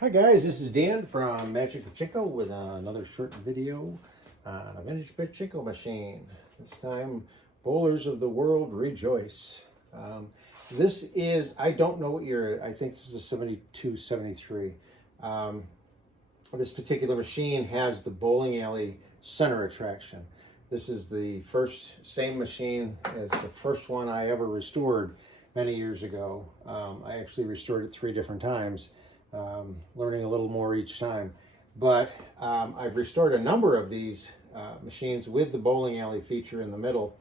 Hi guys, this is Dan from Magic Pachinko with another short video on a vintage Pachinko machine. This time, bowlers of the world rejoice. This is, I don't know what year, I think this is a 72, 73. This particular machine has the bowling alley center attraction. This is the same machine as the first one I ever restored many years ago. I actually restored it 3 different times. Learning a little more each time. But I've restored a number of these machines with the bowling alley feature in the middle.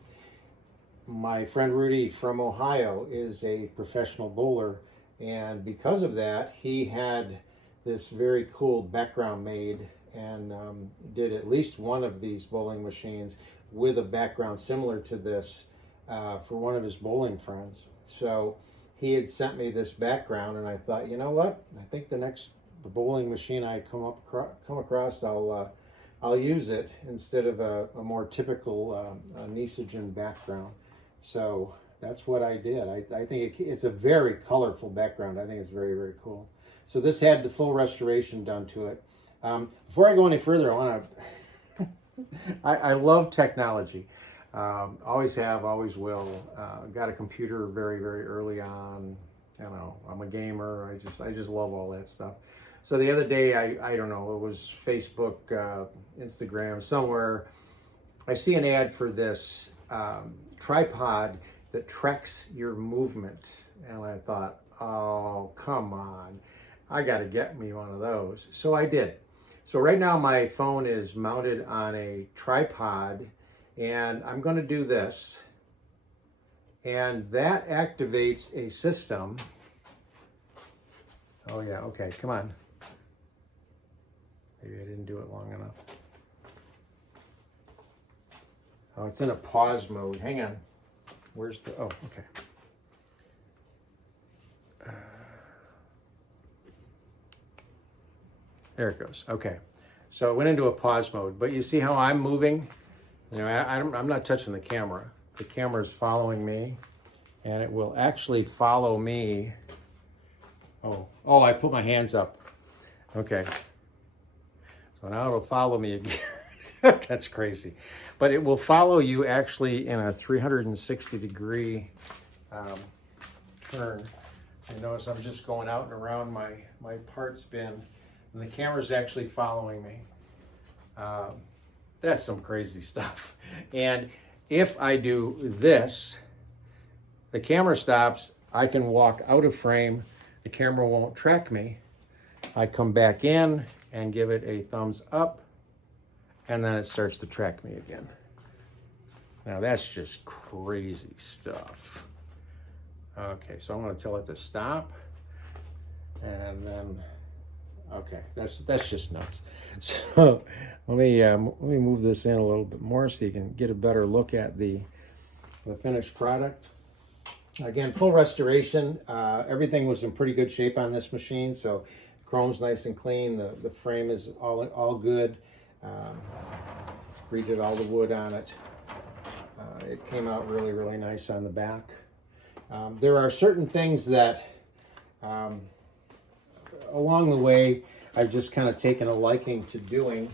My friend Rudy from Ohio is a professional bowler, and because of that, he had this very cool background made and did at least one of these bowling machines with a background similar to this for one of his bowling friends. So he had sent me this background, and I thought, you know what? I think the next bowling machine I come across, I'll use it instead of a more typical Nisogen background. So that's what I did. I think it's a very colorful background. I think it's very, very cool. So this had the full restoration done to it. Before I go any further, I want to. I love technology. Always have, always will. Got a computer very, very early on. You know, I'm a gamer. I just love all that stuff. So the other day, I don't know, it was Facebook, Instagram, somewhere. I see an ad for this tripod that tracks your movement, and I thought, oh, come on, I got to get me one of those. So I did. So right now my phone is mounted on a tripod. And I'm going to do this, and that activates a system. Oh yeah, okay, come on. Maybe I didn't do it long enough. Oh, it's in a pause mode. Hang on. Where's the, oh, okay. There it goes, okay. So it went into a pause mode, but you see how I'm moving? You know, I'm not touching the camera. The camera is following me, and it will actually follow me. Oh, I put my hands up. Okay. So now it'll follow me again. That's crazy. But it will follow you actually in a 360-degree turn. You notice I'm just going out and around my parts bin, and the camera's actually following me. That's some crazy stuff. And if I do this, the camera stops, I can walk out of frame, the camera won't track me. I come back in and give it a thumbs up, and then it starts to track me again. Now that's just crazy stuff. Okay, so I'm gonna tell it to stop, and then okay, that's just nuts. So let me move this in a little bit more so you can get a better look at the finished product. Again, full restoration. Everything was in pretty good shape on this machine, so chrome's nice and clean. The frame is all good. Redid all the wood on it. It came out really, really nice on the back. There are certain things that along the way, I've just kind of taken a liking to doing.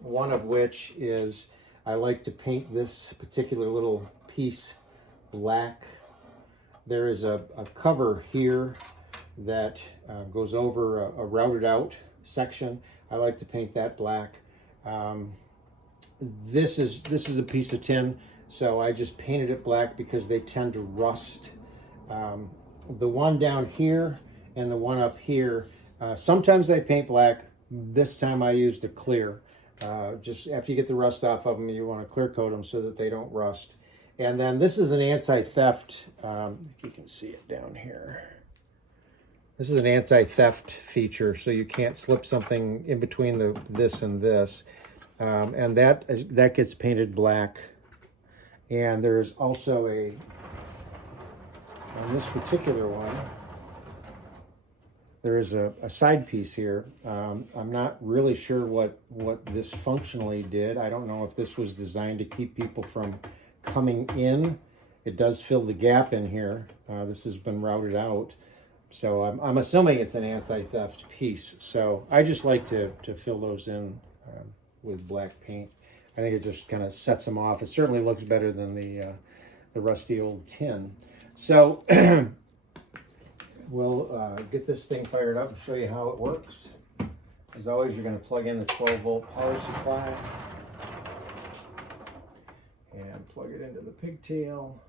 One of which is I like to paint this particular little piece black. There is a cover here that goes over a routed out section. I like to paint that black. This is a piece of tin, so I just painted it black because they tend to rust. The one down here and the one up here, sometimes I paint black. This time I used a clear. Just after you get the rust off of them, you want to clear coat them so that they don't rust. And then this is an anti-theft, if you can see it down here. This is an anti-theft feature, so you can't slip something in between this and this. And that gets painted black. And there's also on this particular one, there is a side piece here. I'm not really sure what this functionally did. I don't know if this was designed to keep people from coming in. It does fill the gap in here. This has been routed out. So I'm assuming it's an anti-theft piece. So I just like to fill those in with black paint. I think it just kind of sets them off. It certainly looks better than the rusty old tin. So we'll get this thing fired up and show you how it works. As always, you're going to plug in the 12-volt power supply and plug it into the pigtail.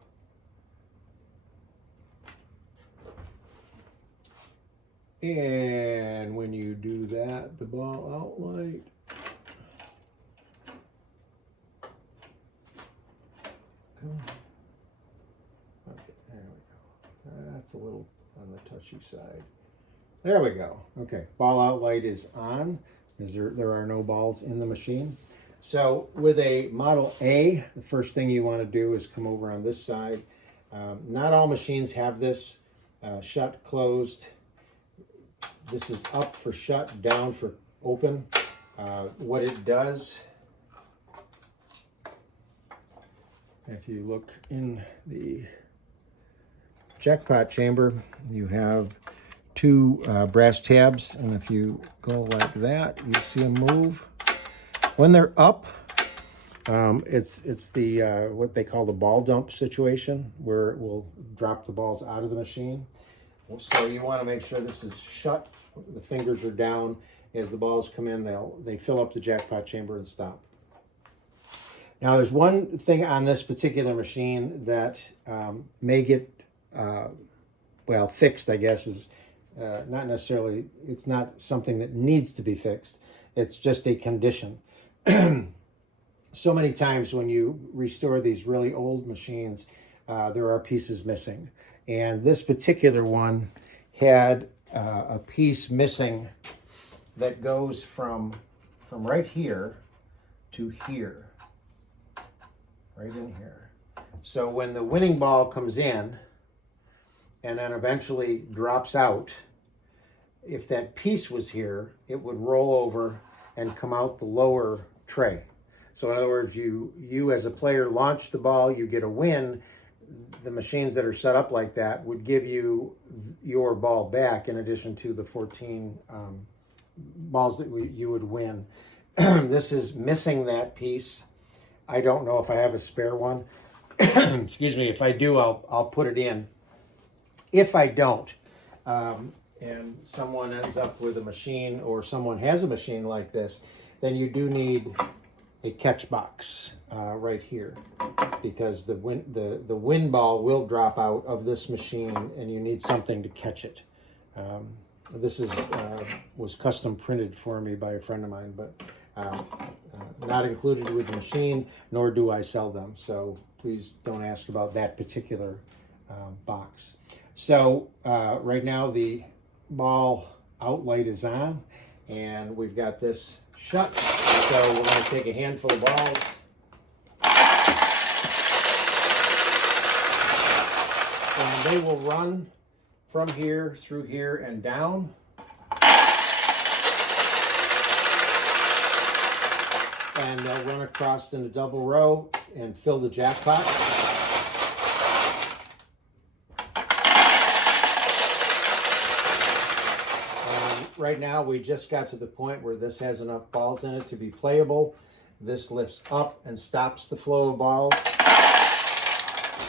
And when you do that, the ball outlight okay, there we go. That's a little on the touchy side. There we go. Okay, ball outlight is on. There are no balls in the machine. So with a Model A, the first thing you want to do is come over on this side. Not all machines have this. Shut, closed. This is up for shut, down for open. What it does, if you look in the jackpot chamber, you have two brass tabs, and if you go like that, you see them move. When they're up, it's the what they call the ball dump situation, where it will drop the balls out of the machine. So you want to make sure this is shut. The fingers are down. As the balls come in, they fill up the jackpot chamber and stop. Now, there's one thing on this particular machine that may get well fixed. I guess is not necessarily. It's not something that needs to be fixed. It's just a condition. So many times when you restore these really old machines, there are pieces missing, and this particular one had a piece missing that goes from right here to here, right in here. So when the winning ball comes in and then eventually drops out, if that piece was here, it would roll over and come out the lower tray. So in other words, you as a player launch the ball, you get a win. The machines that are set up like that would give you your ball back in addition to the 14 balls that you would win. This is missing that piece. I don't know if I have a spare one. Excuse me. If I do, I'll put it in. If I don't, and someone ends up with a machine, or someone has a machine like this, then you do need a catch box right here, because the win ball will drop out of this machine, and you need something to catch it. This was custom printed for me by a friend of mine, but not included with the machine, nor do I sell them. So please don't ask about that particular box. So right now the ball outlight is on, and we've got this shut. So we're going to take a handful of balls. And they will run from here through here and down. And they'll run across in a double row and fill the jackpot. Right now, we just got to the point where this has enough balls in it to be playable. This lifts up and stops the flow of balls.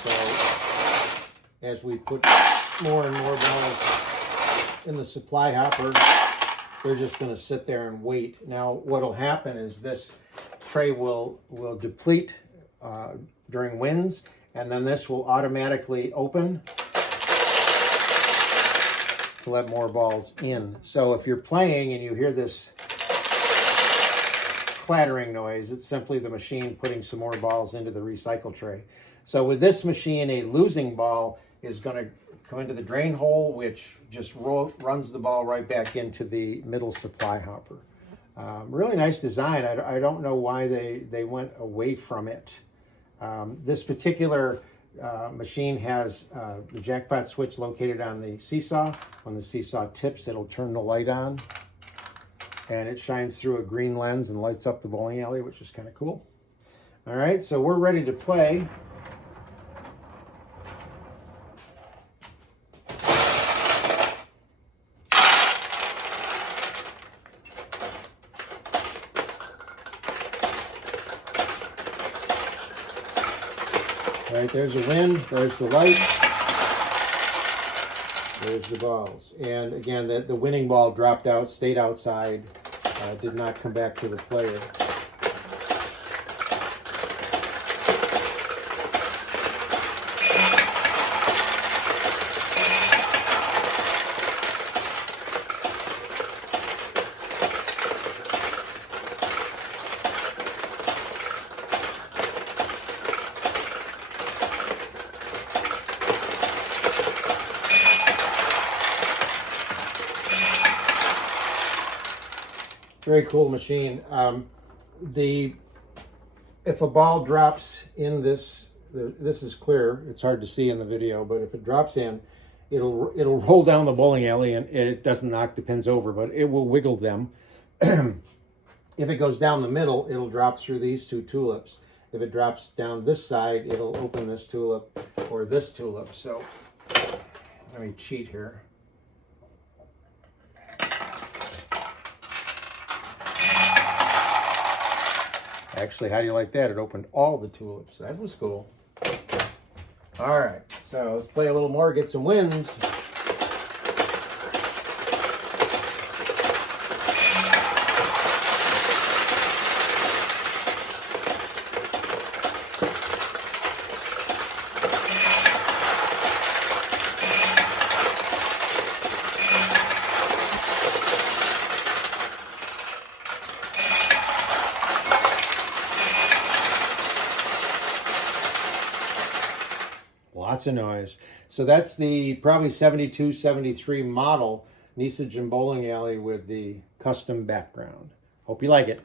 So as we put more and more balls in the supply hopper, they're just going to sit there and wait. Now, what will happen is this tray will deplete during wins, and then this will automatically open to let more balls in. So if you're playing and you hear this clattering noise, it's simply the machine putting some more balls into the recycle tray. So with this machine, a losing ball is going to come into the drain hole, which just runs the ball right back into the middle supply hopper. Really nice design. I don't know why they went away from it. This particular machine has the jackpot switch located on the seesaw. When the seesaw tips, it'll turn the light on, and it shines through a green lens and lights up the bowling alley, which is kind of cool. All right, so we're ready to play. right, there's the wind, there's the light, there's the balls. And again, the winning ball dropped out, stayed outside, did not come back to the player. Very cool machine. If a ball drops in this is clear. It's hard to see in the video, but if it drops in, it'll roll down the bowling alley, and it doesn't knock the pins over, but it will wiggle them. If it goes down the middle, it'll drop through these two tulips. If it drops down this side, it'll open this tulip or this tulip. So let me cheat here. Actually, how do you like that? It opened all the tulips. That was cool. All right, so let's play a little more, get some wins. Lots of noise. So that's the probably 72, 73 model Nissan Bowling Alley with the custom background. Hope you like it.